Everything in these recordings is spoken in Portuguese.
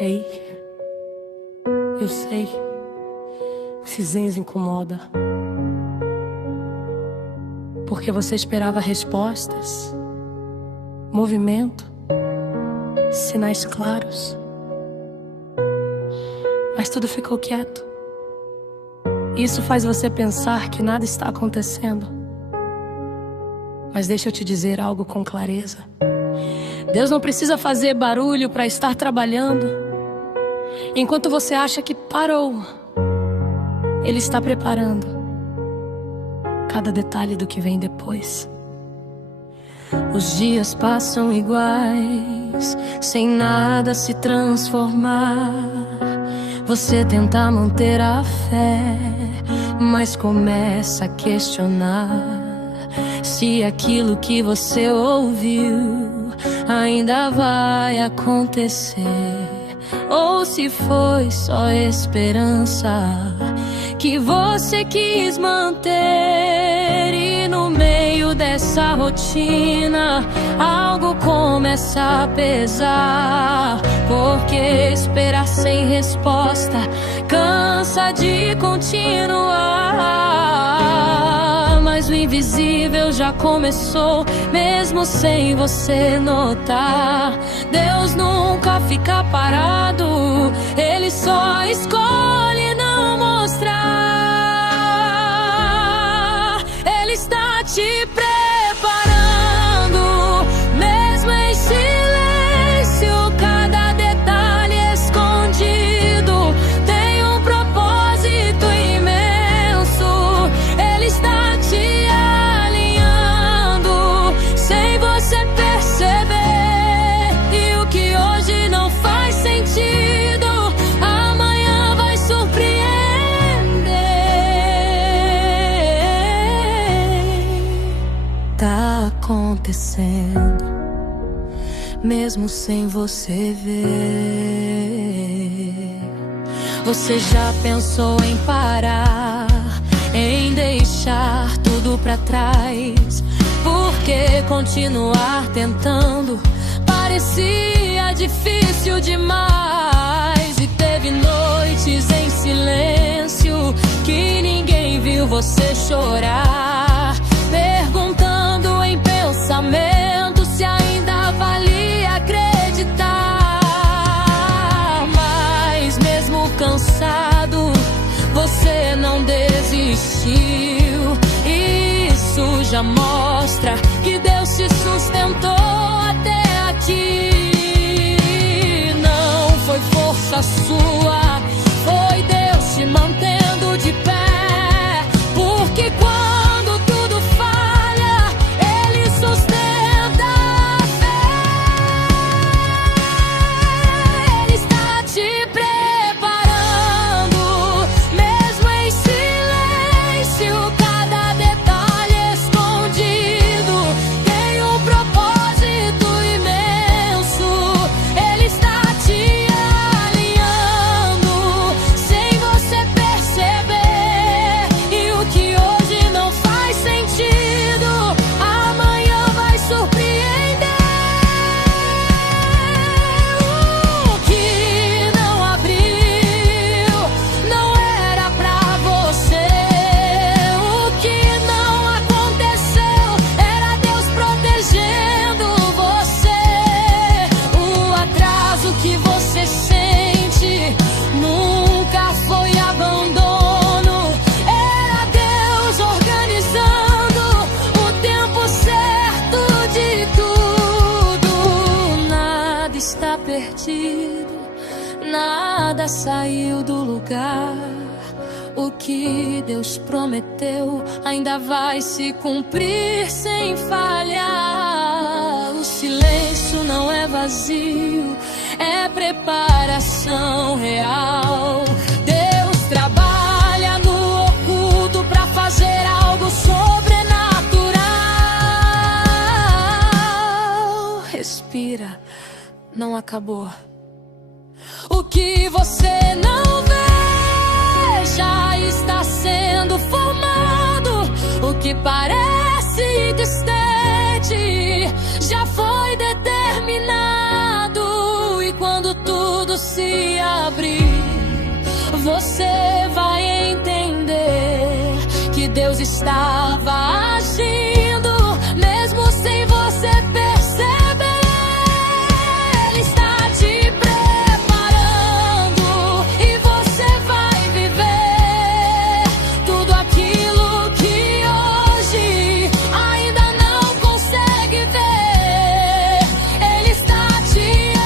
Ei, eu sei, esse Zenz incomoda, porque você esperava respostas, movimento, sinais claros, mas tudo ficou quieto. Isso faz você pensar que nada está acontecendo. Mas deixa eu te dizer algo com clareza. Deus não precisa fazer barulho para estar trabalhando. Enquanto você acha que parou, Ele está preparando cada detalhe do que vem depois. Os dias passam iguais, sem nada se transformar. Você tenta manter a fé, mas começa a questionar se aquilo que você ouviu ainda vai acontecer, ou se foi só esperança que você quis manter. E no meio dessa rotina algo começa a pesar, porque esperar sem resposta cansa de continuar. Mas o invisível já começou, mesmo sem você notar. Deus nunca fica parado, Ele só escolhe não mostrar. Ele está te preparando, mesmo em silêncio. Cada detalhe escondido tem um propósito imenso. Ele está te alinhando sem você perceber. E o que hoje não faz sentido, amanhã vai surpreender. Tá acontecendo, mesmo sem você ver. Você já pensou em parar, em deixar tudo pra trás? Porque continuar tentando parecia difícil demais. E teve noites em silêncio que ninguém viu você chorar, perguntando em pensamento se ainda valia acreditar. Mas mesmo cansado, você não desistiu. Isso já mostra que Deus te sustentou até aqui. Não foi força sua, foi Deus te mantendo de pé. Porque quando tudo falha, Ele sustenta a fé. Ele está te preparando, mesmo em silêncio. Cada detalhe escondido tem um propósito imenso. Ele está te alinhando sem você perceber. E o que hoje não faz sentido, amanhã vai surpreender. O que não abriu não era pra você. O que não aconteceu era Deus protegendo você. O atraso que você sente nunca foi abandono, era Deus organizando o tempo certo de tudo. Nada está perdido, nada saiu do lugar. O que Deus prometeu ainda vai se cumprir sem falhar. O silêncio não é vazio, é preparação real. Deus trabalha no oculto pra fazer algo sobrenatural. Respira, não acabou. O que você não vê já está sendo formado. O que parece distante já foi determinado. E quando tudo se se abrir, você vai entender que Deus estava agindo, mesmo sem você perceber. Ele está te preparando e você vai viver tudo aquilo que hoje ainda não consegue ver. Ele está te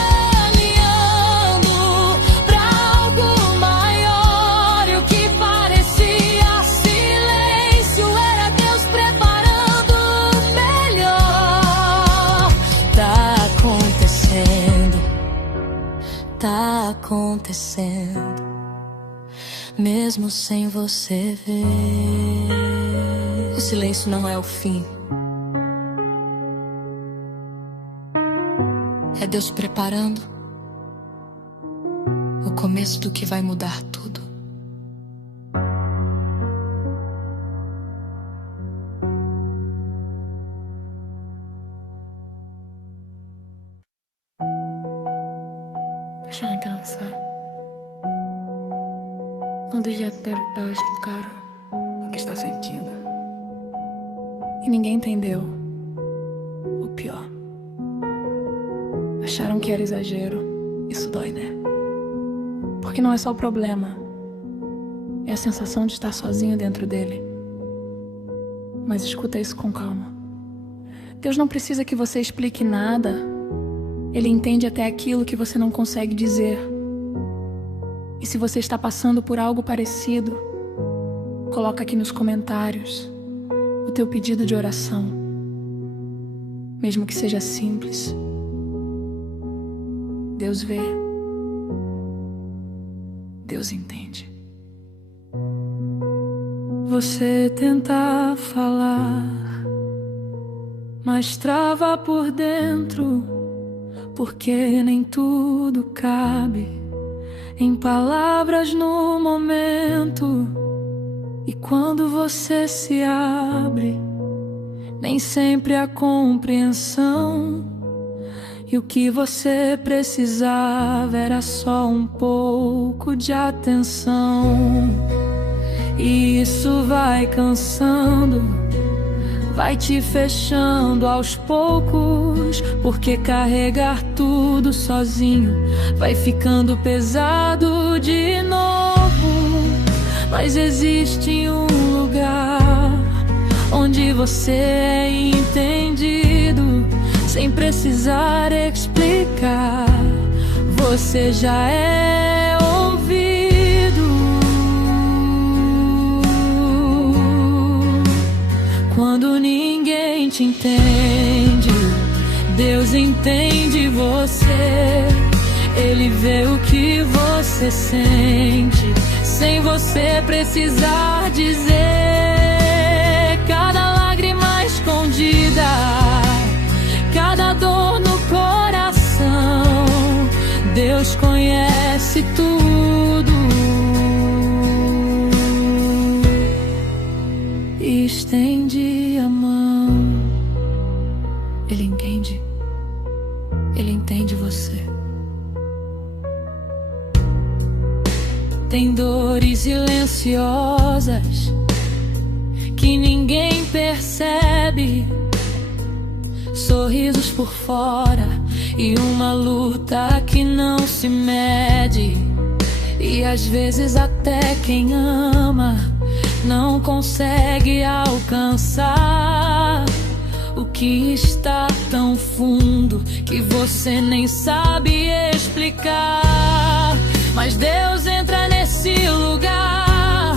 alinhando para algo maior, e o que parecia silêncio era Deus preparando o melhor. Tá acontecendo, mesmo sem você ver. O silêncio não é o fim, é Deus preparando o começo do que vai mudar tudo. Prestando atenção. Um dia inteiro eu explicaram O que está sentindo? e ninguém entendeu. O pior, acharam que era exagero. Isso dói, né? Porque não é só o problema, é a sensação de estar sozinho dentro dele. Mas escuta isso com calma. Deus não precisa que você explique nada. Ele entende até aquilo que você não consegue dizer. E se você está passando por algo parecido, coloca aqui nos comentários o teu pedido de oração, mesmo que seja simples. Deus vê, Deus entende. Você tenta falar, mas trava por dentro, porque nem tudo cabe em palavras no momento. E quando você se abre, nem sempre há compreensão. E o que você precisava era só um pouco de atenção. E isso vai cansando, vai te fechando aos poucos, porque carregar tudo sozinho vai ficando pesado de novo. Mas existe um lugar onde você é entendido, sem precisar explicar. Você já é ouvido. Quando ninguém te entende, Deus entende você. Ele vê o que você sente, sem você precisar dizer. Cada lágrima escondida, cada dor no coração, Deus conhece tudo. E estende a mão. Ele entende você. Tem dores silenciosas que ninguém percebe, sorrisos por fora e uma luta que não se mede. E às vezes até quem ama não consegue alcançar o que está tão fundo que você nem sabe explicar. Mas Deus entra nesse lugar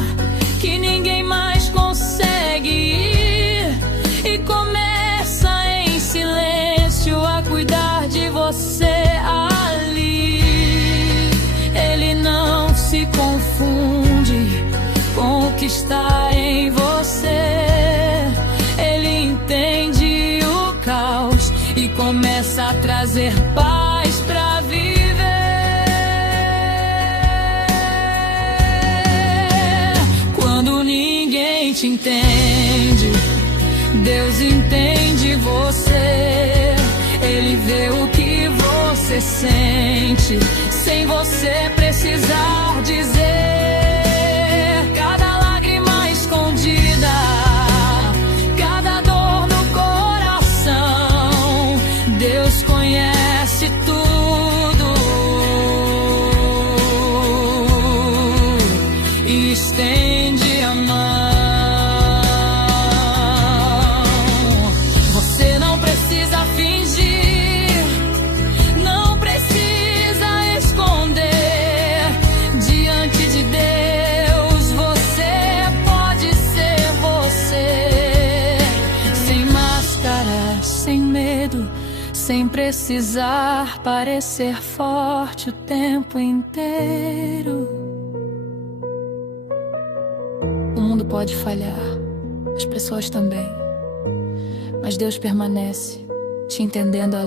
que ninguém mais consegue ir, e começa em silêncio a cuidar de você ali. Ele não se confunde com o que está em você. Ele entende o caos e começa a trazer paz pra viver. Quando ninguém te entende, Deus entende você. Ele vê o que você sente, sem você precisar dizer. Cada lágrima escondida, cada dor no coração, Deus conhece tudo e estende a mão. Você não precisa fingir, não precisa esconder. Diante de Deus você pode ser você, sem máscara, sem medo, sem precisar parecer forte o tempo inteiro. O mundo pode falhar, as pessoas também, mas Deus permanece, te entendendo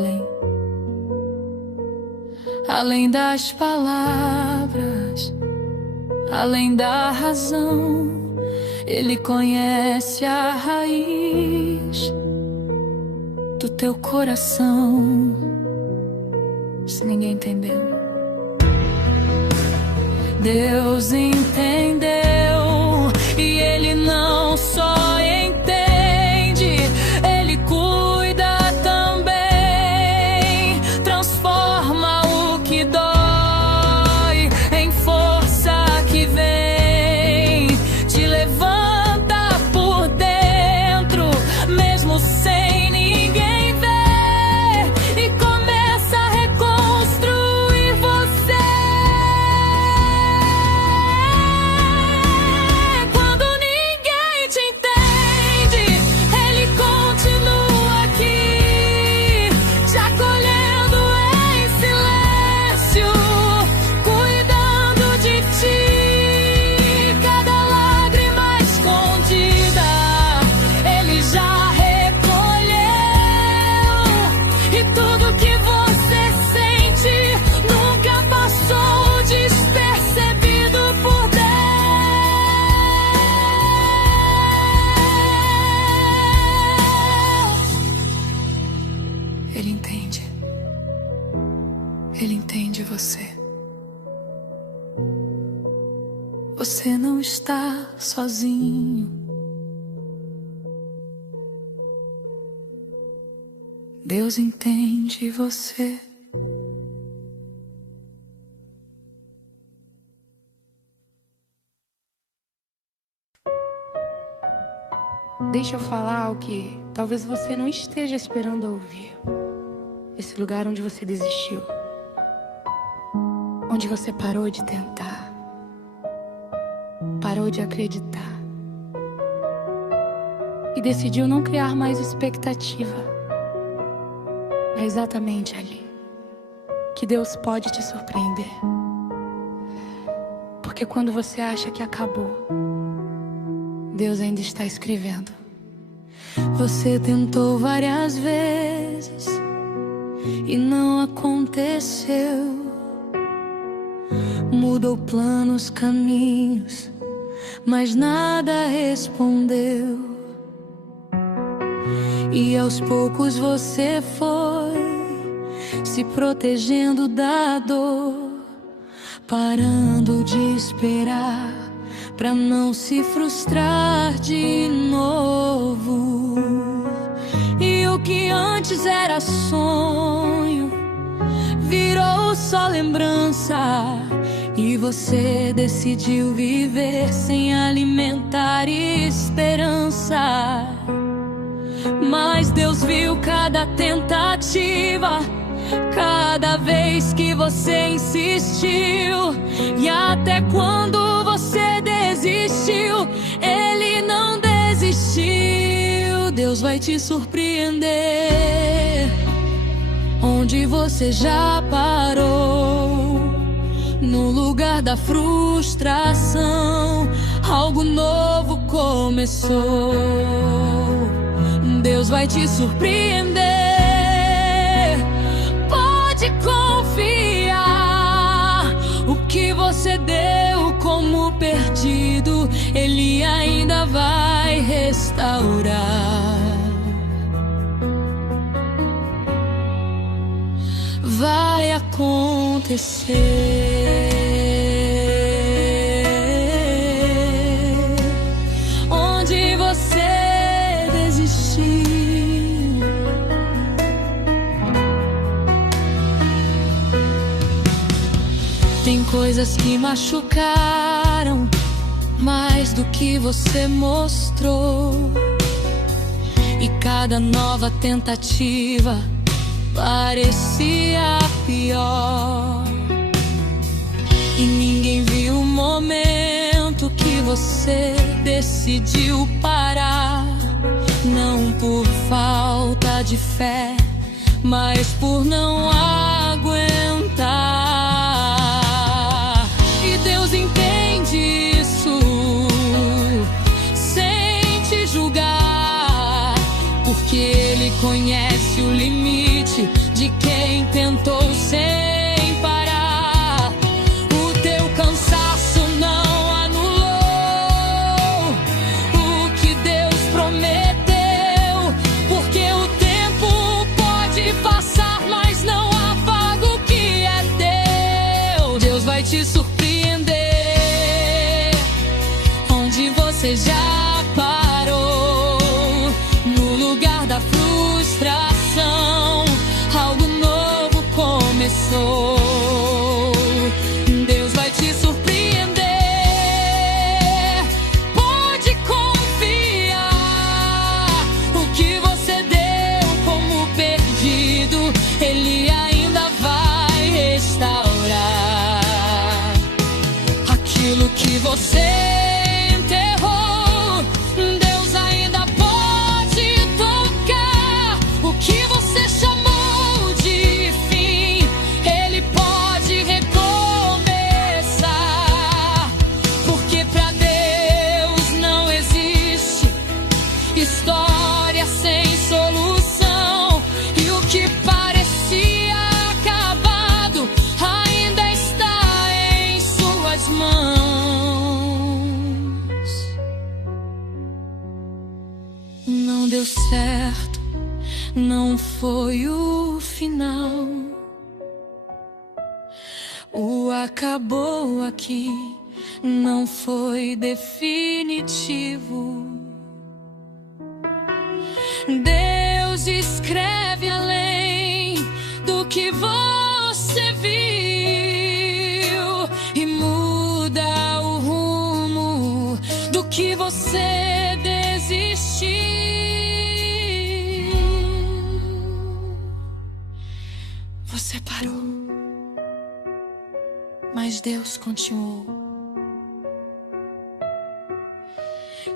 além das palavras, além da razão. Ele conhece a raiz do teu coração. Se ninguém entendeu, Deus entendeu, e Ele não só entende, Ele cuida também. Transforma o que dói em força que vem, te levanta por dentro, mesmo sem ninguém ver, e começa a reconstruir você. Quando ninguém te entende, Ele continua aqui, te acolhendo em silêncio, cuidando de ti. Cada lágrima escondida, Ele já recolheu, e tudo que você sente nunca passou despercebido por Deus. Ele entende. Ele entende você. Você não está sozinho. Deus entende você. Deixa eu falar o que talvez você não esteja esperando ouvir. Esse lugar onde você desistiu, onde você parou de tentar, parou de acreditar e decidiu não criar mais expectativa. É exatamente ali que Deus pode te surpreender. Porque quando você acha que acabou, Deus ainda está escrevendo. Você tentou várias vezes e não aconteceu. Mudou planos, caminhos, mas nada respondeu. E aos poucos você foi se protegendo da dor, parando de esperar pra não se frustrar de novo. E o que antes era sonho virou só lembrança, e você decidiu viver sem alimentar esperança. Mas Deus viu cada tentativa, cada vez que você insistiu, e até quando você desistiu, Ele não desistiu. Deus vai te surpreender onde você já parou. No lugar da frustração, algo novo começou. Deus vai te surpreender. Pode confiar. O que você deu como perdido, Ele ainda vai restaurar. Vai acontecer. acontecer. Onde você desistiu. Tem coisas que machucaram mais do que você mostrou. E cada nova tentativa parecia pior. E ninguém viu o momento que você decidiu parar. Não por falta de fé, mas por não aguentar. E Deus entende isso, sem te julgar, porque Ele conhece o limite de quem tentou sem parar. O teu cansaço não anulou o que Deus prometeu, porque o tempo pode passar, mas não apaga o que é teu. Deus vai te surpreender onde você já parou. No lugar da frustração, algo novo começou. Deus vai te surpreender. Pode confiar. O que você deu como perdido, Ele ainda vai restaurar. Aquilo que você enterrou, Deus ainda pode tocar. O que você chamou de fim, Ele pode recomeçar. Porque pra Deus não existe história sem solução. E o que parecia acabado ainda está em suas mãos. Não deu certo, não foi o final. O acabou aqui não foi definitivo. Deus escreve além do que você viu e muda o rumo do que você desistiu. Você parou, mas Deus continuou.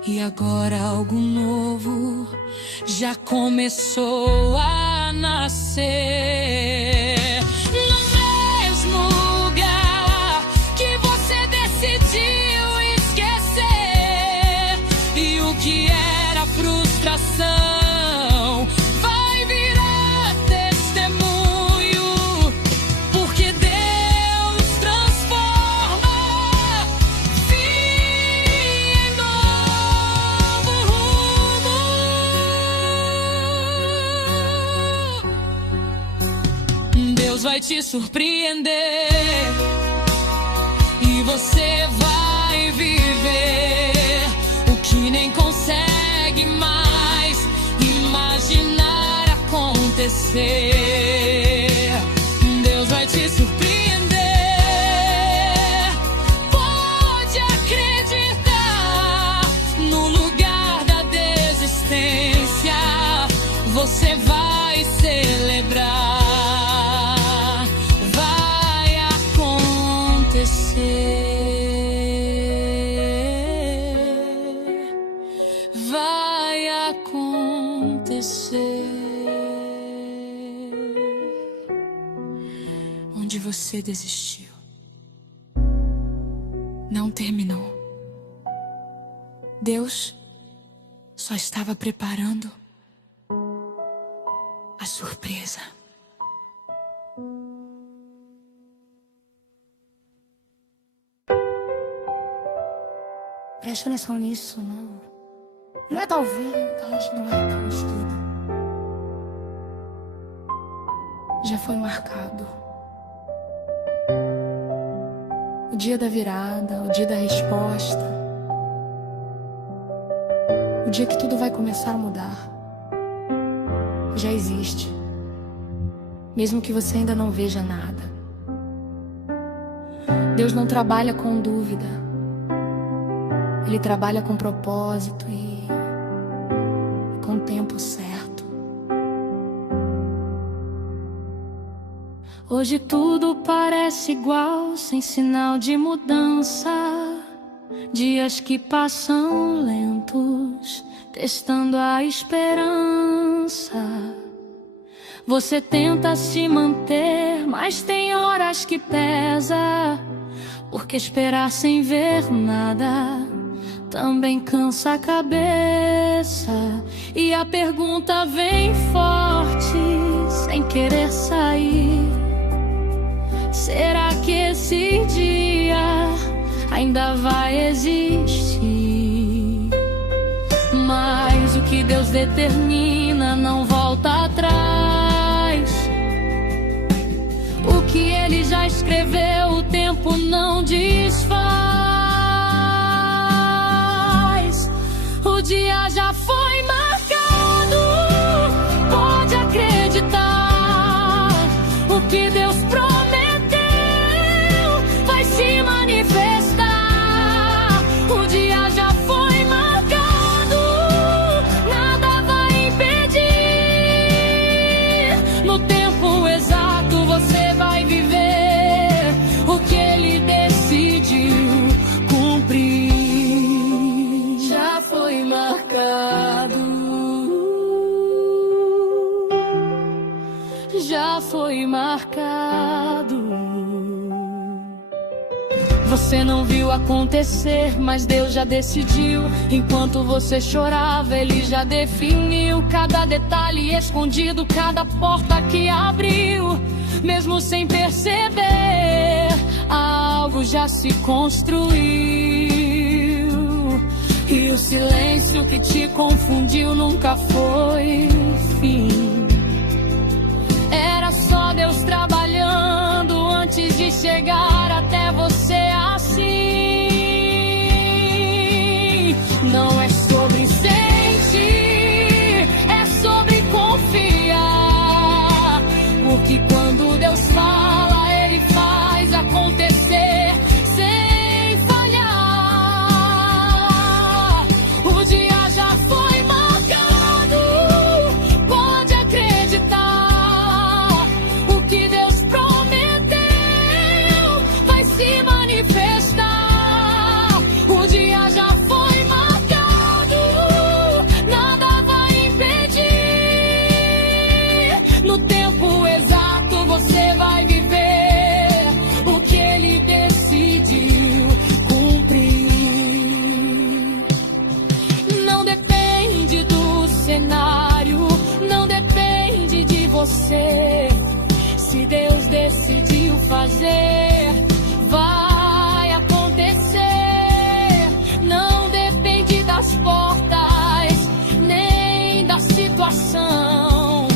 E agora algo novo já começou a nascer. No mesmo lugar que você decidiu esquecer, e o que era frustração vai virar testemunho, porque Deus transforma fim em novo rumo. Deus vai te surpreender e você vai viver o que nem consegue mais imaginar acontecer. Deus vai te surpreender. Pode acreditar. No lugar da desistência, você vai celebrar. Vai acontecer. Vai acontecer. Onde você desistiu, não terminou. Deus só estava preparando a surpresa. Presta atenção nisso, não. Não é talvez, não é construído. Já foi marcado. O dia da virada, o dia da resposta. O dia que tudo vai começar a mudar. Já existe. Mesmo que você ainda não veja nada. Deus não trabalha com dúvida. Ele trabalha com propósito e com o tempo certo. Hoje tudo parece igual, sem sinal de mudança. Dias que passam lentos, testando a esperança. Você tenta se manter, mas tem horas que pesa. Porque esperar sem ver nada também cansa a cabeça. E a pergunta vem forte, sem querer sair. Será que esse dia ainda vai existir? Mas o que Deus determina não volta atrás. O que Ele já escreveu, o tempo não desfaz. O dia já foi marcado, pode acreditar. O que Deus prometeu vai se manifestar. O dia já foi marcado, nada vai impedir. No tempo exato você vai viver o que Ele decidiu cumprir. Já foi marcado, já foi marcado. Você não viu acontecer, mas Deus já decidiu. Enquanto você chorava, Ele já definiu cada detalhe escondido, cada porta que abriu. Mesmo sem perceber, algo já se construiu. E o silêncio que te confundiu nunca foi o fim. Era só Deus trabalhando antes de chegar até você assim. Não é sobre sentir, é sobre confiar. Porque quando Deus fala, Ele faz acontecer sem falhar. O dia já foi marcado, pode acreditar. O que Deus prometeu vai se manifestar. O dia já foi marcado, nada vai impedir. No tempo exato você vai viver o que Ele decidiu cumprir. Não depende do cenário, não depende de você. Se Deus decidiu fazer, vai acontecer. Não depende das portas, nem da situação.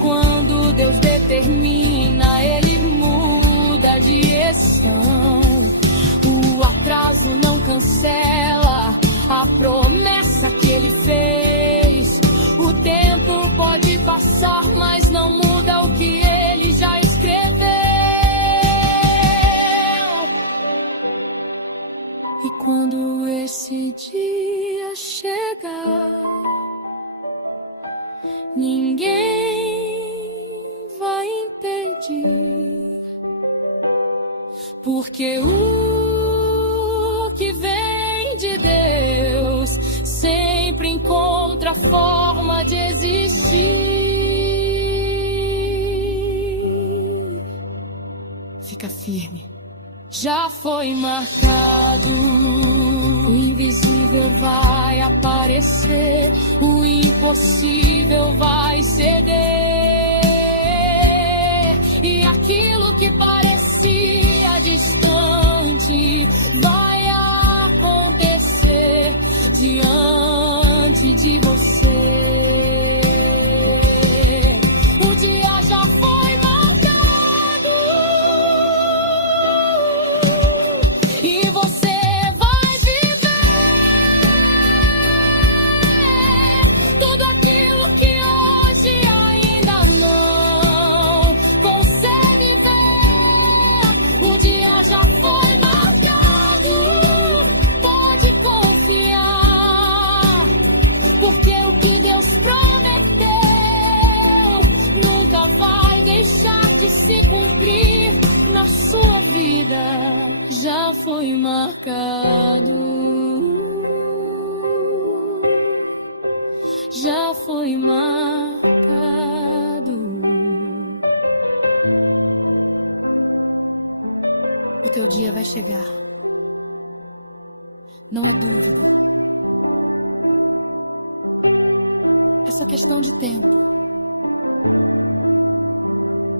Quando Deus determina, Ele muda a direção. O atraso não cancela a promessa que Ele fez. O tempo pode passar, mas não muda o que Ele já escreveu. E quando esse dia chegar, ninguém vai impedir. Porque o que vem de Deus sempre encontra forma de existir. Fica firme. Já foi marcado, o invisível vai aparecer, o impossível vai ceder. E aquilo que parecia distante vai acontecer diante de você. O dia já foi marcado, já foi marcado, já foi marcado. O teu dia vai chegar, não há dúvida. É só questão de tempo.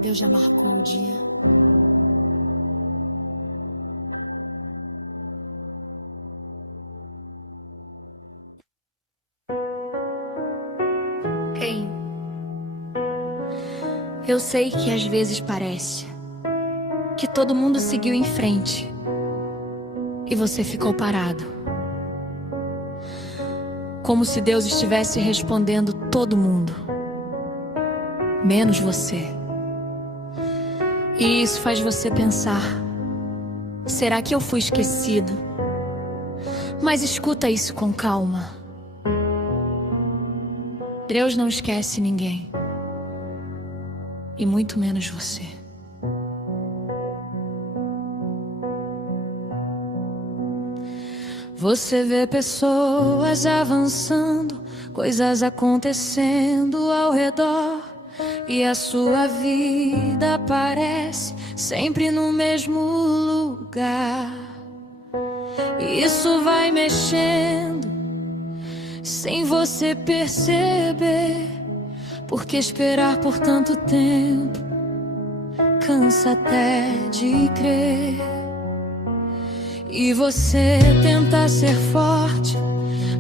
Deus já marcou o dia. Ei, eu sei que às vezes parece que todo mundo seguiu em frente e você ficou parado. Como se Deus estivesse respondendo todo mundo, menos você. E isso faz você pensar: será que eu fui esquecido? Mas escuta isso com calma. Deus não esquece ninguém, e muito menos você. Você vê pessoas avançando, coisas acontecendo ao redor, e a sua vida parece sempre no mesmo lugar. Isso vai mexendo sem você perceber, porque esperar por tanto tempo cansa até de crer. E você tenta ser forte,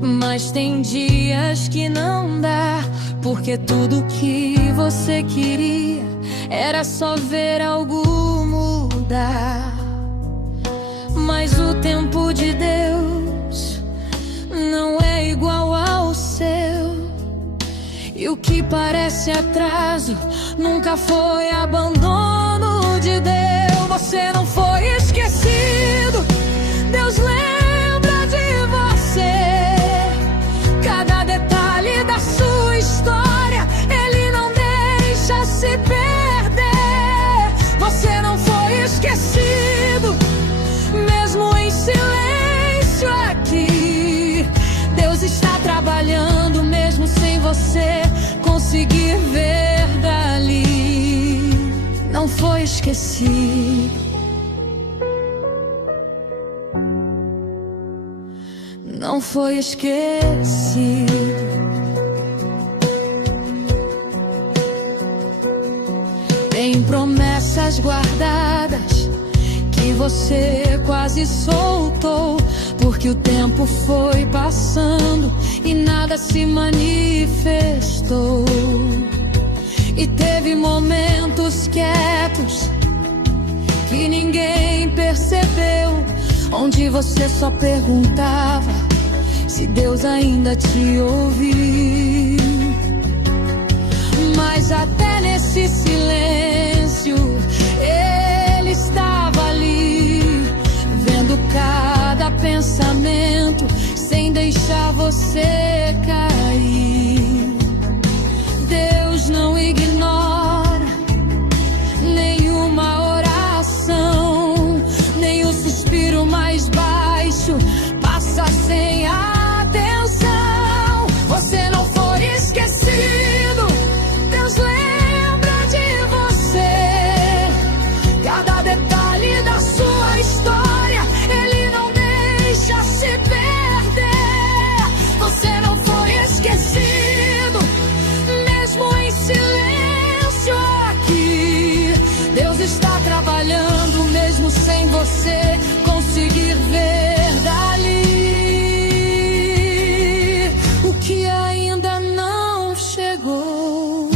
mas tem dias que não dá, porque tudo que você queria era só ver algo mudar. Mas o tempo de Deus não é igual ao seu, e o que parece atraso nunca foi abandono de Deus. Você não foi esquecido, Deus lembra de você. Cada detalhe da sua história Ele não deixa se perder. Você não foi esquecido, mesmo em silêncio aqui. Deus está trabalhando mesmo sem você conseguir ver dali. Não foi esquecido, não foi esquecido. Tem promessas guardadas que você quase soltou, porque o tempo foi passando e nada se manifestou. E teve momentos quietos que ninguém percebeu, onde você só perguntava se Deus ainda te ouviu. Mas até nesse silêncio Ele estava ali, vendo cada pensamento sem deixar você cair. Deus não ignora nenhuma oração, nem o suspiro mais baixo passa sem atenção. Você não foi esquecido, Deus lembra de você. Cada detalhe da sua história Ele não deixa se perder. Você não foi esquecido, mesmo em silêncio aqui. Deus está trabalhando mesmo sem você conseguir ver dali. O que ainda não chegou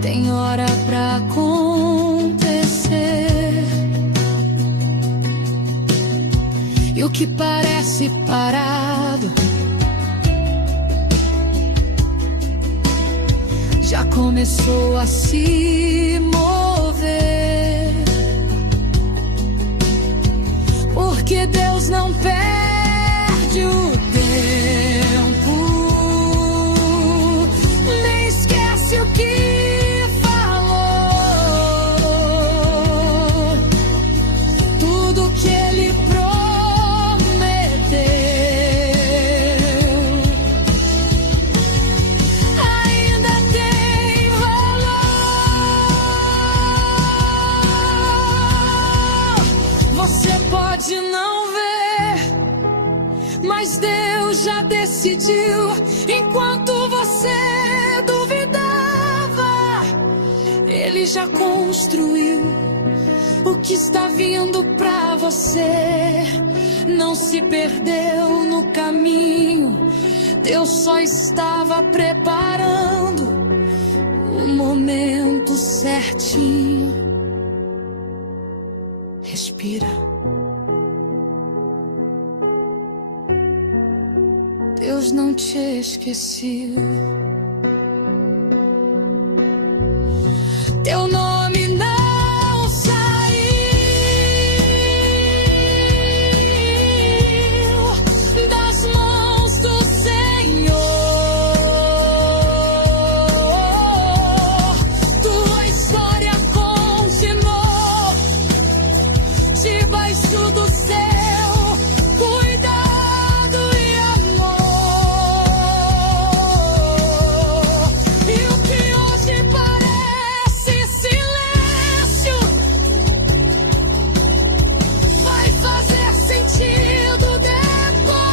tem hora pra acontecer. E o que parece parado já começou a se mover, porque Deus não perde o tempo, nem esquece o que falou. pode não ver, mas Deus já decidiu. Enquanto você duvidava, Ele já construiu o que está vindo pra você. Não se perdeu no caminho, Deus só estava preparando o momento certinho. Respira. Deus não te esqueceu. Teu nome não saiu das mãos do Senhor. Tua história continuou debaixo do céu, cuidado e amor. E o que hoje parece silêncio vai fazer sentido depois,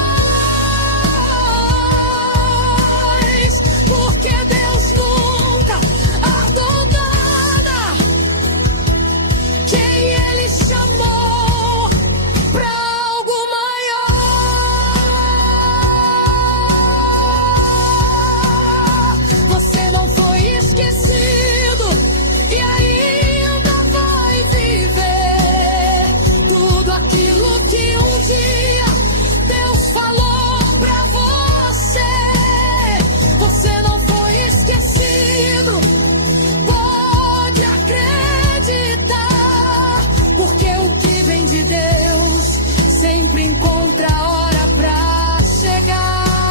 porque Deus nunca abandona quem Ele chamou pra algo maior. Você não foi esquecido e ainda vai viver tudo aquilo que um dia Deus falou pra você. Você não foi esquecido, pode acreditar, porque o que vem de Deus sempre encontra a hora pra chegar.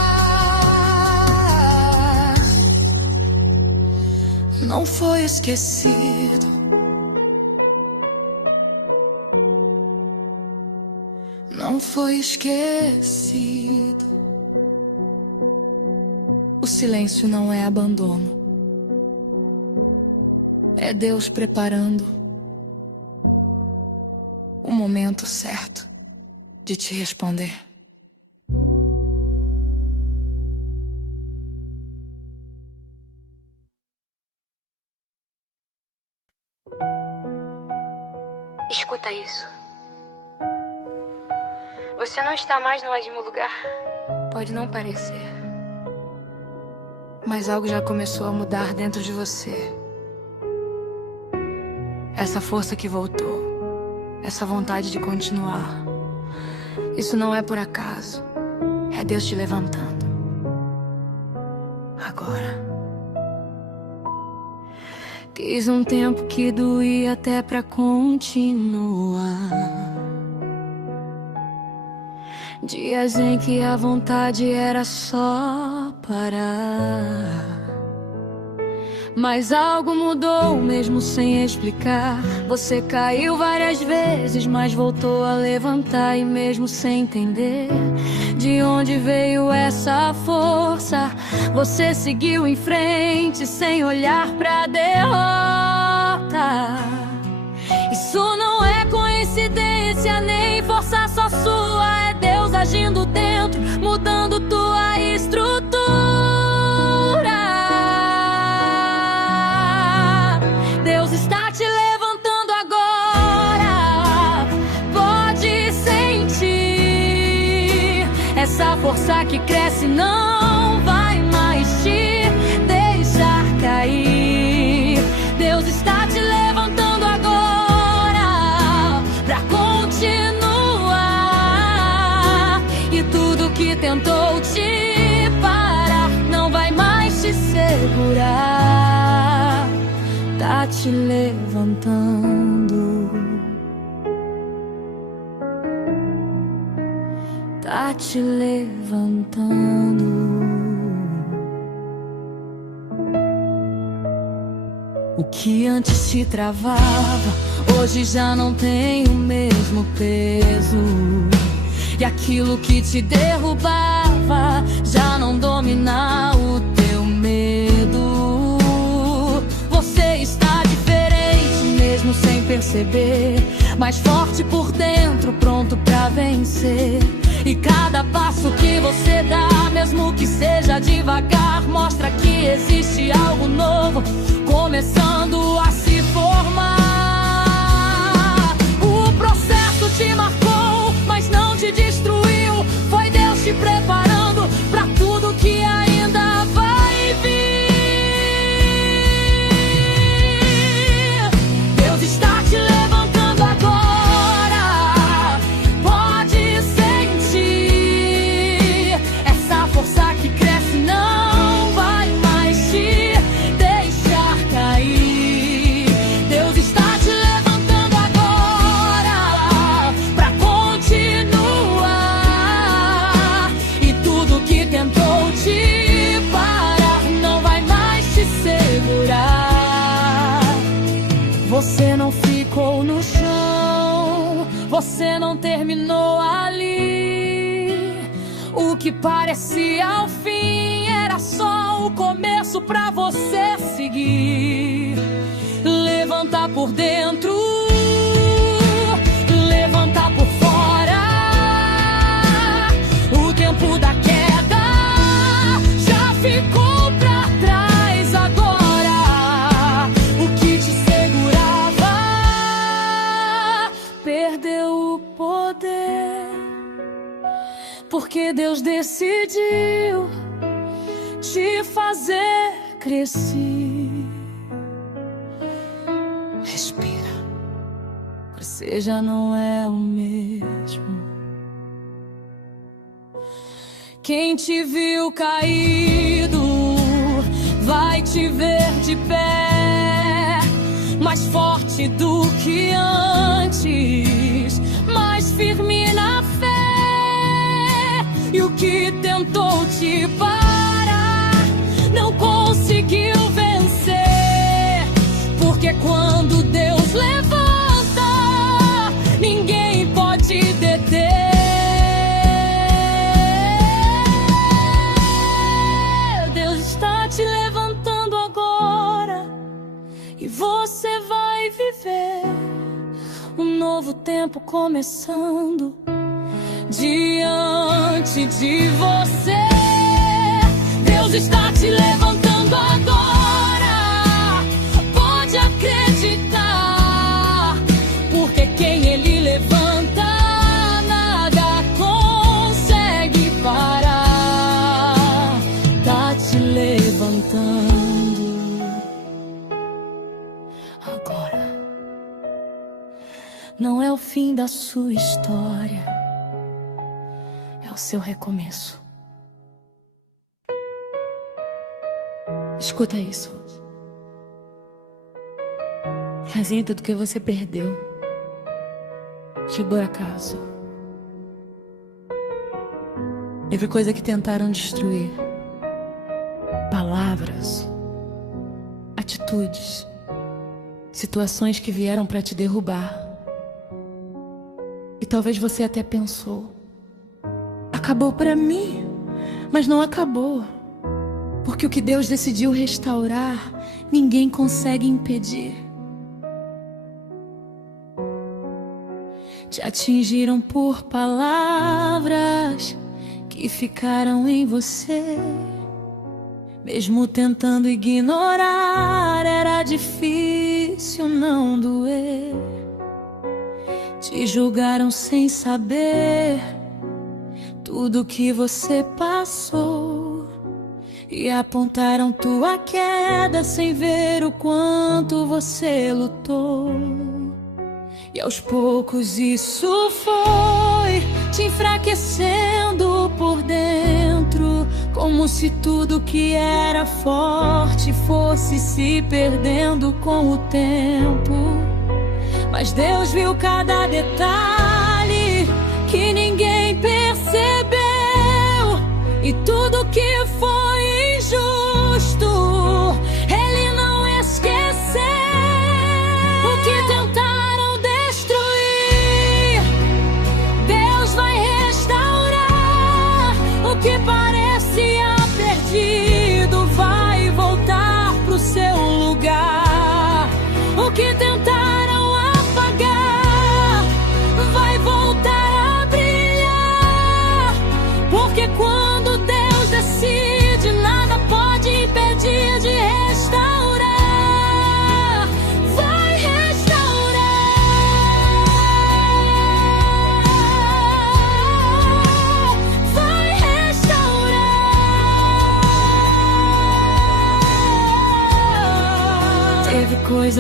Não foi esquecido. Não foi esquecido. O silêncio não é abandono, é Deus preparando o momento certo de te responder. Escuta isso. Você não está mais no mesmo lugar. Pode não parecer, mas algo já começou a mudar dentro de você. Essa força que voltou, essa vontade de continuar. Isso não é por acaso, é Deus te levantando. Agora. Quis um tempo que doía até pra continuar. Dias em que a vontade era só parar. Mas algo mudou mesmo sem explicar. Você caiu várias vezes, mas voltou a levantar. E mesmo sem entender de onde veio essa força, você seguiu em frente sem olhar pra derrota. Isso não é coincidência nem força só sua, é Deus agindo dentro, mudando tua estrutura. Deus está te levantando agora. Pode sentir essa força que cresce, não vai mais te deixar cair. Deus está te levantando agora pra continuar. E tudo que tentou te parar não vai mais te segurar. Tá te levantando. Tá te levantando. O que antes te travava, hoje já não tem o mesmo peso. E aquilo que te derrubava já não domina o teu medo. Você está diferente, mesmo sem perceber. perceber, mais forte por dentro, pronto pra vencer. E cada passo que você dá, mesmo que seja devagar, mostra que existe algo novo começando a se formar. O processo te marcou, mas não te destruiu. Foi Deus te preparando pra tudo que ainda vai vir. Deus está te levantando agora. Pode sentir essa força que cresce, não vai mais te deixar cair. Deus está te levantando agora pra continuar. E tudo que tentou te parar não vai mais te segurar. Você não ficou no chão, você não terminou ali. O que parecia o fim era só o começo pra você seguir. Levantar por dentro, levantar por fora. O tempo da queda já ficou pra trás agora. O que te segurava perdeu o poder, porque Deus decidiu te fazer crescer. Respira, você já não é o mesmo. Quem te viu caído vai te ver de pé, mais forte do que antes, mais firme na fé. E o que tentou te parar não conseguiu vencer, porque quando Deus levanta, ninguém pode deter. Deus está te levantando agora e você vai viver um novo tempo começando diante de você. Deus está te levantando agora, pode acreditar, porque quem Ele levanta, nada consegue parar. Tá te levantando agora. Não é o fim da sua história, é o seu recomeço. Escuta isso. Casinha, tudo que você perdeu de por acaso. Teve coisa que tentaram destruir. Palavras, atitudes, situações que vieram para te derrubar. E talvez você até pensou: acabou para mim, mas não acabou. Porque o que Deus decidiu restaurar, ninguém consegue impedir. Te atingiram por palavras que ficaram em você. Mesmo tentando ignorar, era difícil não doer. Te julgaram sem saber tudo que você passou. E apontaram tua queda sem ver o quanto você lutou. E aos poucos isso foi te enfraquecendo por dentro, como se tudo que era forte fosse se perdendo com o tempo. Mas Deus viu cada detalhe que ninguém percebeu, e tudo que foi injusto Ele não esqueceu. O que tentaram destruir, Deus vai restaurar. O que parecia perdido vai voltar pro seu lugar. O que tentaram apagar,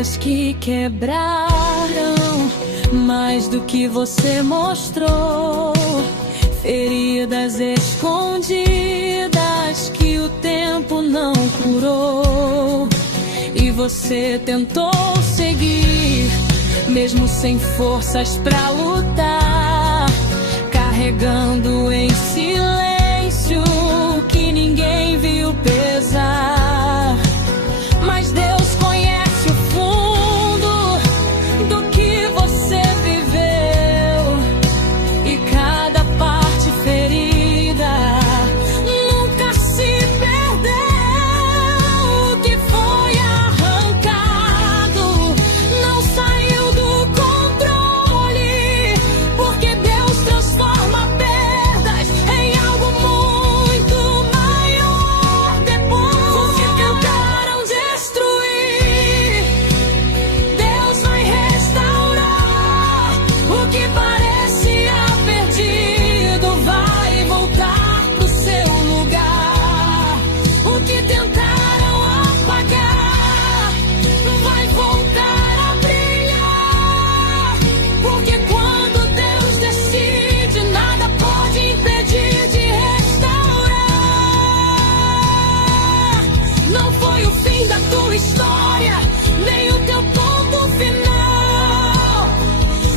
coisas que quebraram mais do que você mostrou, feridas escondidas que o tempo não curou. E você tentou seguir, mesmo sem forças pra lutar, carregando em silêncio que ninguém viu pesar. Mas Deus conhece o fundo do que você viveu, e cada parte ferida nunca se perdeu. O que foi arrancado não saiu do controle, porque Deus transforma perdas em algo muito maior depois. O que tentaram destruir, Deus vai restaurar. O que parecia perdido vai voltar pro seu lugar. O que tentaram apagar vai voltar a brilhar. Porque quando Deus decide, nada pode impedir de restaurar. Não foi o fim da tua história, nem o teu ponto final.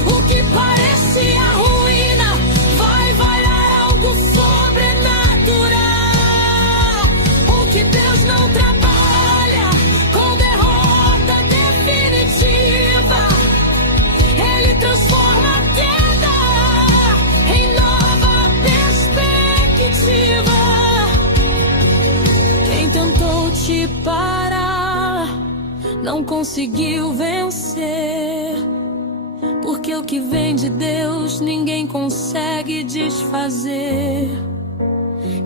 O que parecia ruína vai virar algo sobrenatural. O que Deus não trabalha com derrota definitiva, Ele transforma a queda em nova perspectiva. Quem tentou te parar não conseguiu vencer, porque o que vem de Deus ninguém consegue desfazer.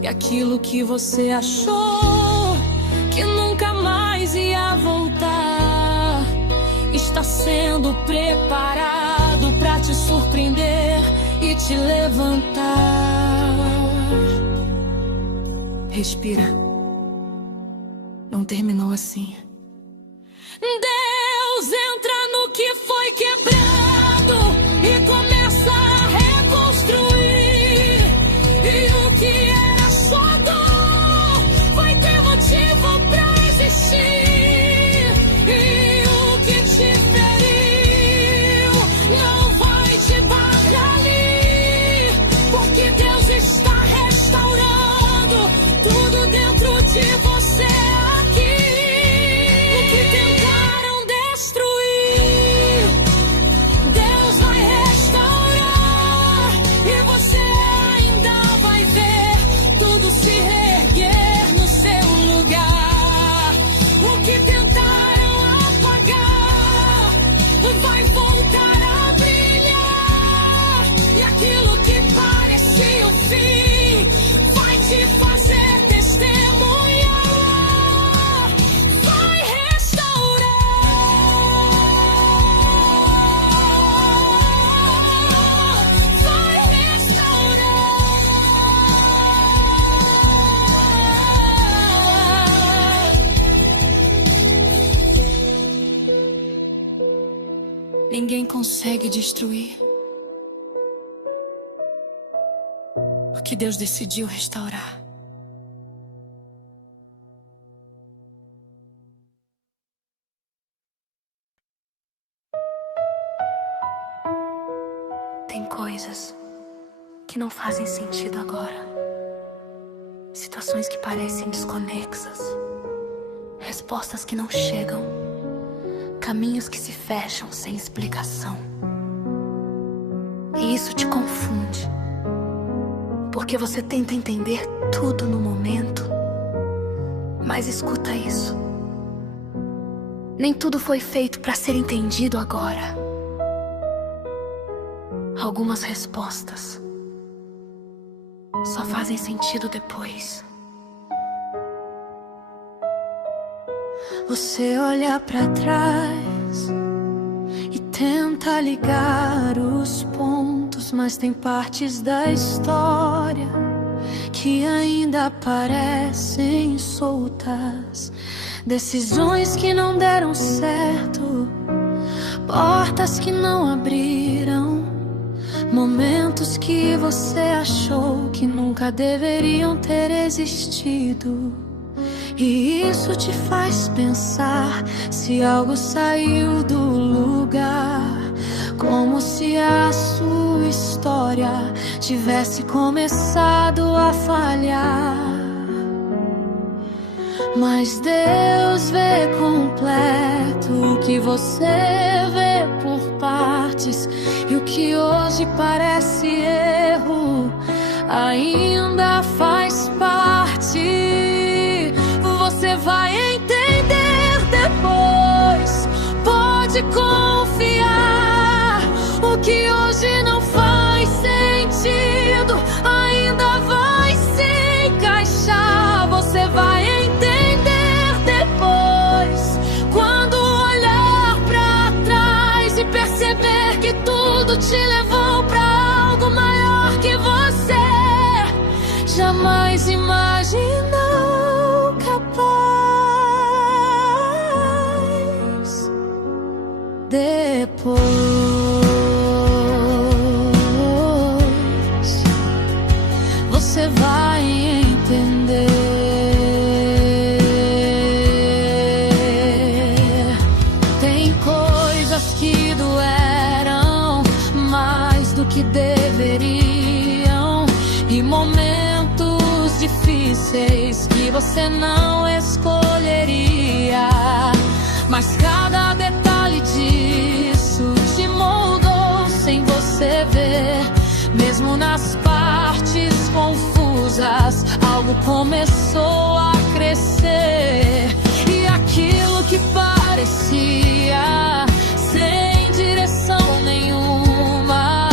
E aquilo que você achou que nunca mais ia voltar está sendo preparado pra te surpreender e te levantar. Respira. Não terminou assim. Deus entra no que foi quebrado e começa a reconstruir. E o que era só dor vai ter motivo pra existir. E o que te feriu não vai te dar ali, porque Deus está restaurando tudo dentro de você aqui. O que tentaram destruir, Deus vai restaurar. E você ainda vai ver tudo se reerguer no seu lugar. O que tentaram apagar vai voltar a brilhar. E aquilo que parecia o fim vai te fazer testemunhar. Vai restaurar. Vai restaurar. Ninguém consegue destruir o que Deus decidiu restaurar. Tem coisas que não fazem sentido agora. Situações que parecem desconexas. Respostas que não chegam. Caminhos que se fecham sem explicação. E isso te confunde, porque você tenta entender tudo no momento. Mas escuta isso. Nem tudo foi feito para ser entendido agora. Algumas respostas só fazem sentido depois. Você olha pra trás e tenta ligar os pontos, mas tem partes da história que ainda parecem soltas. Decisões que não deram certo, portas que não abriram, momentos que você achou que nunca deveriam ter existido. E isso te faz pensar se algo saiu do lugar, como se a sua história tivesse começado a falhar. Mas Deus vê completo o que você vê por partes, e o que hoje parece erro ainda faz parte. Você vai entender depois, pode confiar. O que hoje não faz sentido ainda vai se encaixar. Você vai entender depois, quando olhar pra trás e perceber que tudo te levou pra algo maior que você jamais imaginou capaz. Depois você vai entender. Tem coisas que doeram mais do que deveriam, e momentos difíceis que você não escolheria. Mas cada detalhe disso te moldou sem você ver. Mesmo nas partes confusas, algo começou a crescer. E aquilo que parecia sem direção nenhuma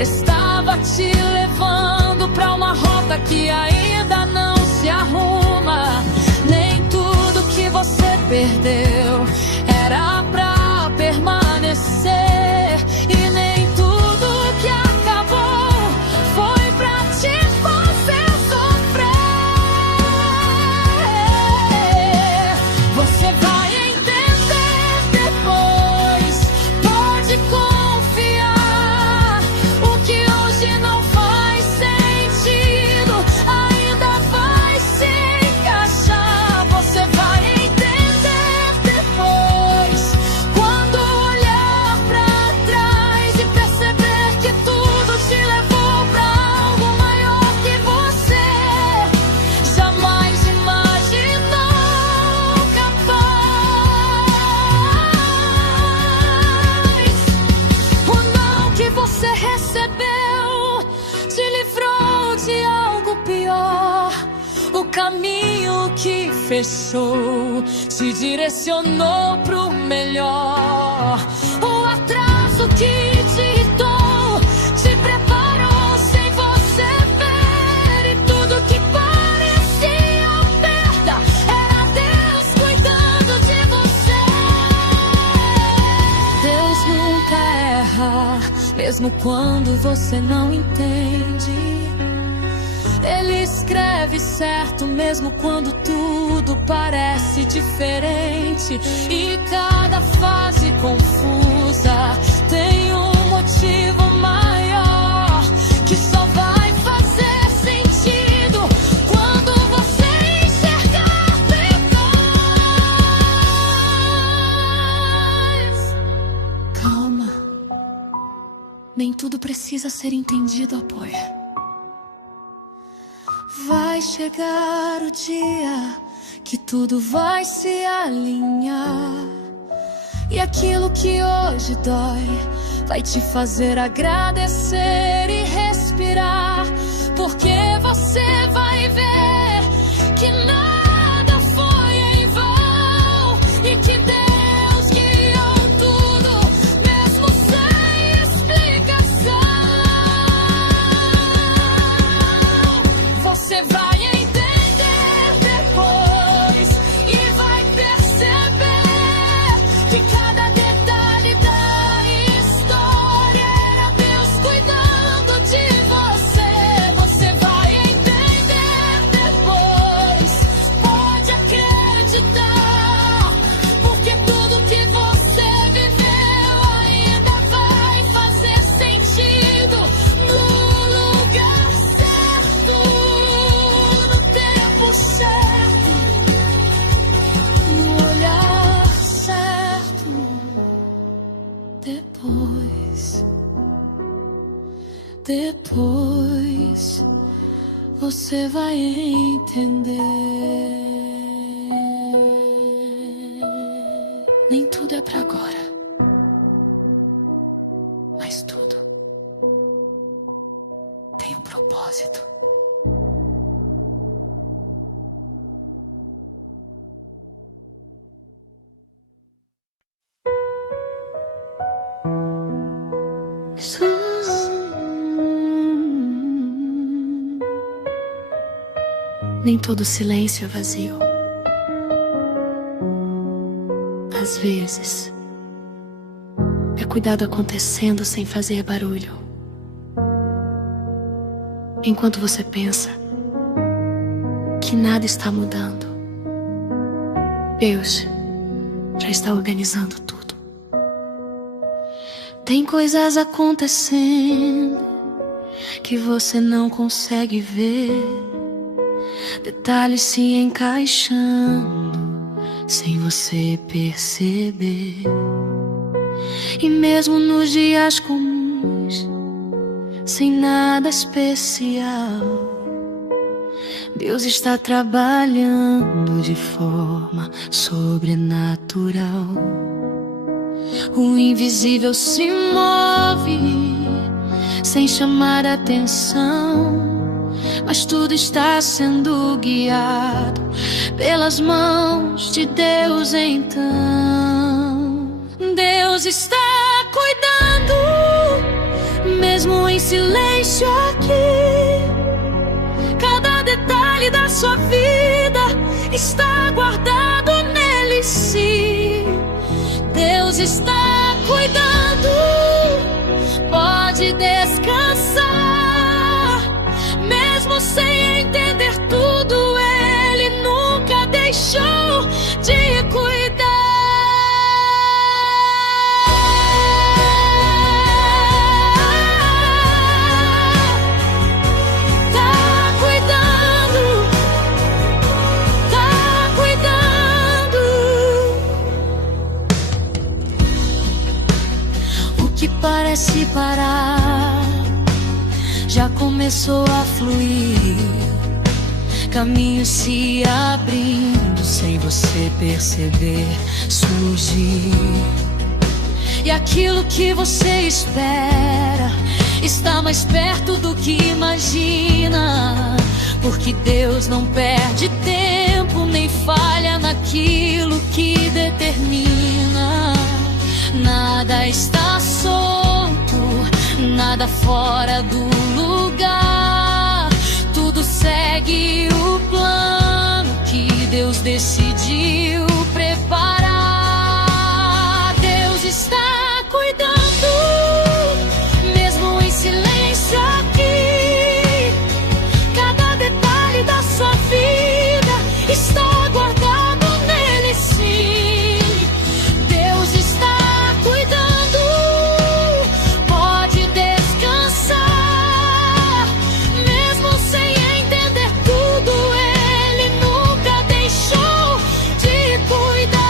estava te levando pra uma rota que ainda não se arruma. Nem tudo que você perdeu era pra permanecer, e nem tudo que acabou foi pra te fazer sofrer. Você vai entender depois, pode confiar. O que hoje não faz sentido ainda vai se encaixar. Você vai entender depois, quando olhar pra trás e perceber que tudo te levou pra algo maior que você jamais imaginou capaz. O não que você recebeu te livrou de algo pior. O caminho que fechou te direcionou pro melhor. O atraso que te irritou te preparou sem você ver. E tudo que parecia perda era Deus cuidando de você. Deus nunca erra, mesmo quando você não entende. Ele escreve certo mesmo quando tudo parece diferente. E cada fase confusa tem um motivo maior, que só vai fazer sentido quando você enxergar depois. Calma, nem tudo precisa ser entendido, apoia. Vai chegar o dia que tudo vai se alinhar, e aquilo que hoje dói vai te fazer agradecer e respirar, porque você vai ver que nada foi em vão, e que Deus guiou tudo mesmo sem explicação. Você vai entender depois e vai perceber que cada detalhe da história era Deus cuidando de você. Você vai entender Depois você vai entender. Nem tudo é pra agora, mas tudo tem um propósito. Nem todo silêncio é vazio. Às vezes, é cuidado acontecendo sem fazer barulho. Enquanto você pensa que nada está mudando, Deus já está organizando tudo. Tem coisas acontecendo que você não consegue ver, detalhes se encaixando sem você perceber. E mesmo nos dias comuns, sem nada especial, Deus está trabalhando de forma sobrenatural. O invisível se move sem chamar atenção, mas tudo está sendo guiado pelas mãos de Deus. Então Deus está cuidando, mesmo em silêncio aqui. Cada detalhe da sua vida está guardado nele, sim. Deus está cuidando, pode descansar. Mesmo sem entender tudo, Ele nunca deixou de cuidar. Tá cuidando, tá cuidando. O que parece parar já começou a fluir, caminhos se abrindo sem você perceber, surgir. E aquilo que você espera está mais perto do que imagina, porque Deus não perde tempo nem falha naquilo que determina. Nada está solto, nada fora do lugar, tudo segue o plano que Deus decidiu preparar. Deus está cuidando, mesmo em silêncio aqui. Cada detalhe da sua vida está guardado nele, sim. Deus está cuidando, pode descansar. Mesmo sem entender tudo, Ele nunca deixou de cuidar.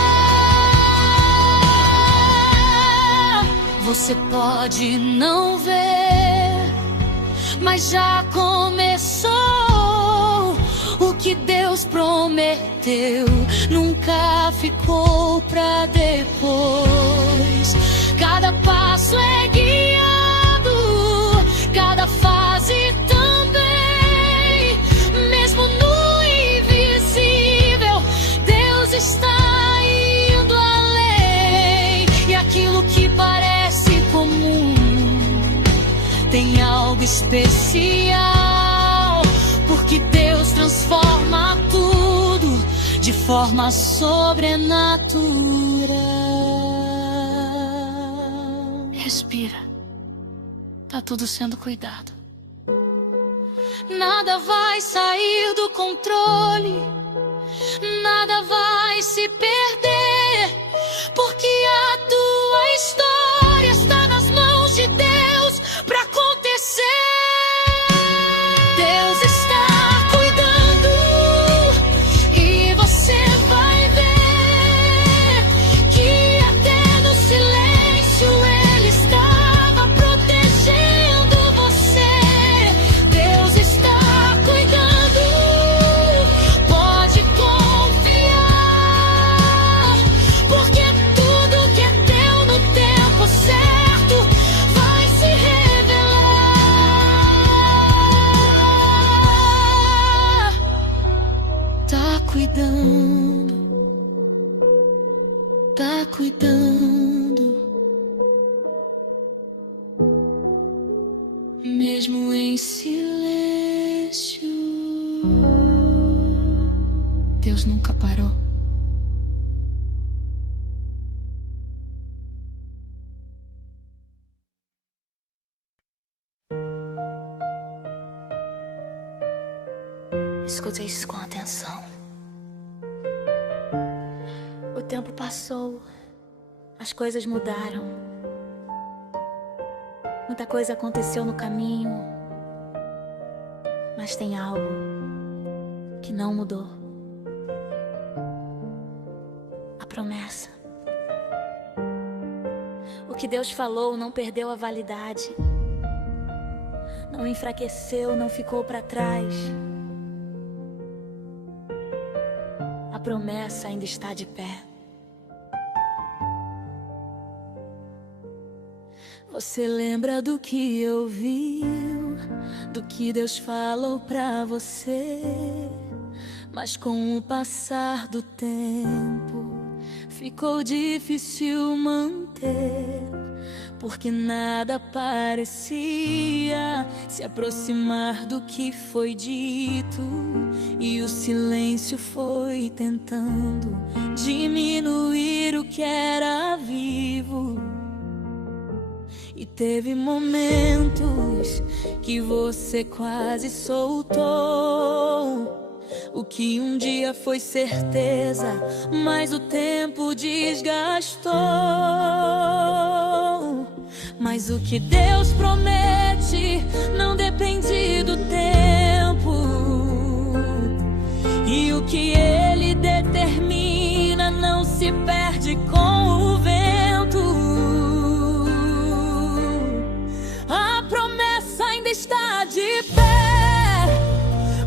Você pode não ver, mas já começou. O que Deus prometeu nunca ficou pra depois. Cada passo é guiado, cada fase também. Mesmo no invisível, Deus está indo além. E aquilo que parece comum tem algo especial, porque Deus transforma tudo de forma sobrenatural. Respira, tá tudo sendo cuidado. Nada vai sair do controle, nada vai se perder, porque a tua história está nas mãos de Deus pra acontecer. Deus está cuidando e você vai ver que até no silêncio cuidando, mesmo em silêncio. Deus nunca parou. Escute isso com atenção. O tempo passou, as coisas mudaram. Muita coisa aconteceu no caminho, mas tem algo que não mudou. A promessa. O que Deus falou não perdeu a validade. Não enfraqueceu, não ficou para trás. A promessa ainda está de pé. Você lembra do que ouviu, do que Deus falou pra você? Mas com o passar do tempo ficou difícil manter, porque nada parecia se aproximar do que foi dito, e o silêncio foi tentando diminuir o que era vivo. E teve momentos que você quase soltou o que um dia foi certeza, mas o tempo desgastou. Mas o que Deus promete não depende do tempo, e o que Ele determina não se perde com o vento. A promessa ainda está de pé,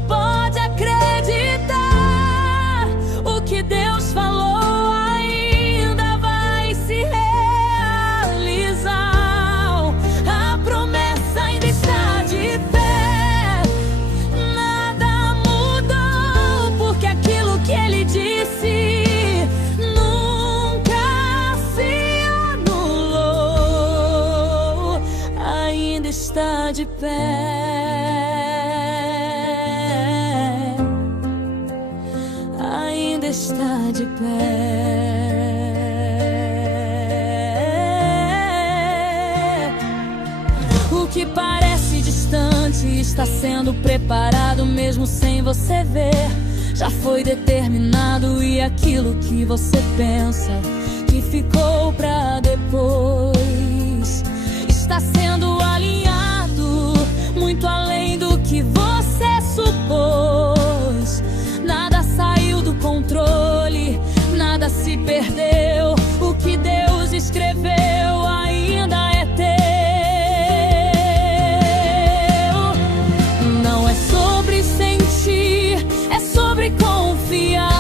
pode acreditar. O que Deus falou ainda vai se realizar. A promessa ainda está de pé, nada mudou, porque aquilo que Ele disse nunca se anulou. Ainda está de pé. Está de pé. O que parece distante está sendo preparado mesmo sem você ver. Já foi determinado, e aquilo que você pensa que ficou pra depois está sendo alinhado muito além do que você supôs. Nada saiu do controle, nada se perdeu. O que Deus escreveu ainda é teu. Não é sobre sentir, é sobre confiar.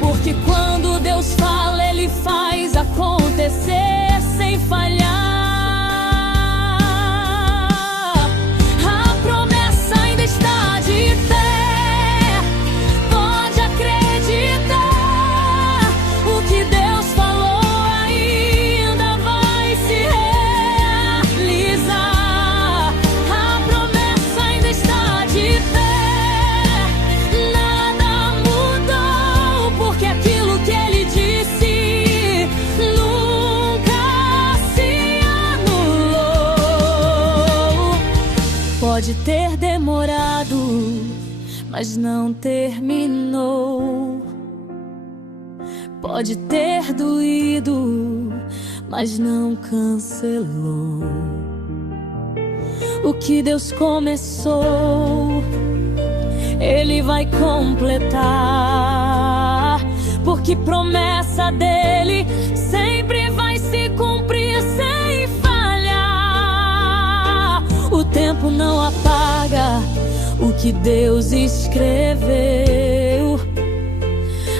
Porque quando Deus fala, Ele faz acontecer sem falhar. Pode ter demorado, mas não terminou. Pode ter doído, mas não cancelou. O que Deus começou, Ele vai completar. Porque promessa dEle sempre vai se cumprir sem falhar. O tempo não apaga o que Deus escreveu.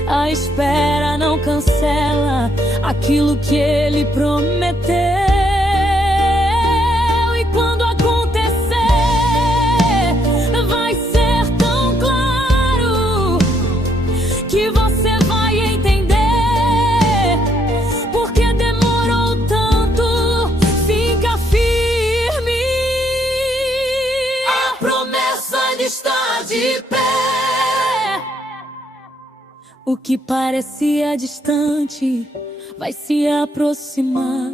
A espera não cancela aquilo que Ele prometeu. E quando acontecer, vai ser tão claro que você vai entender O que parecia distante vai se aproximar,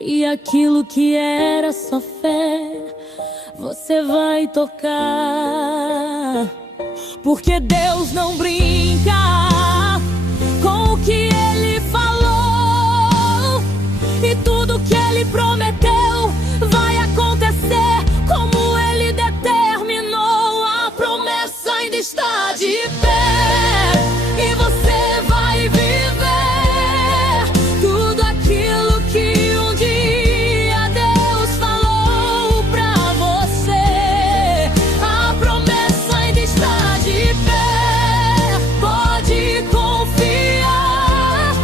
e aquilo que era só fé você vai tocar. Porque Deus não brinca com o que Ele falou, e tudo que Ele prometeu vai acontecer como Ele determinou. A promessa ainda está de pé, e você vai viver tudo aquilo que um dia Deus falou pra você. A promessa ainda está de pé, pode confiar,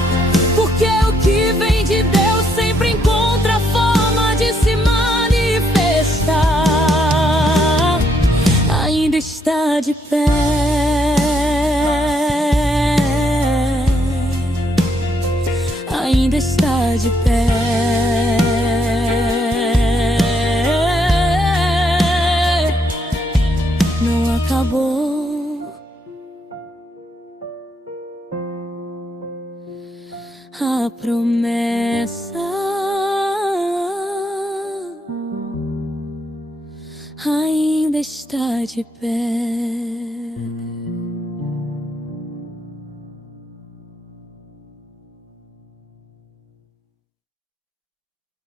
porque o que vem de Deus sempre encontra forma de se manifestar. Ainda está de pé, ainda está de pé. Não acabou. A promessa ainda está de pé.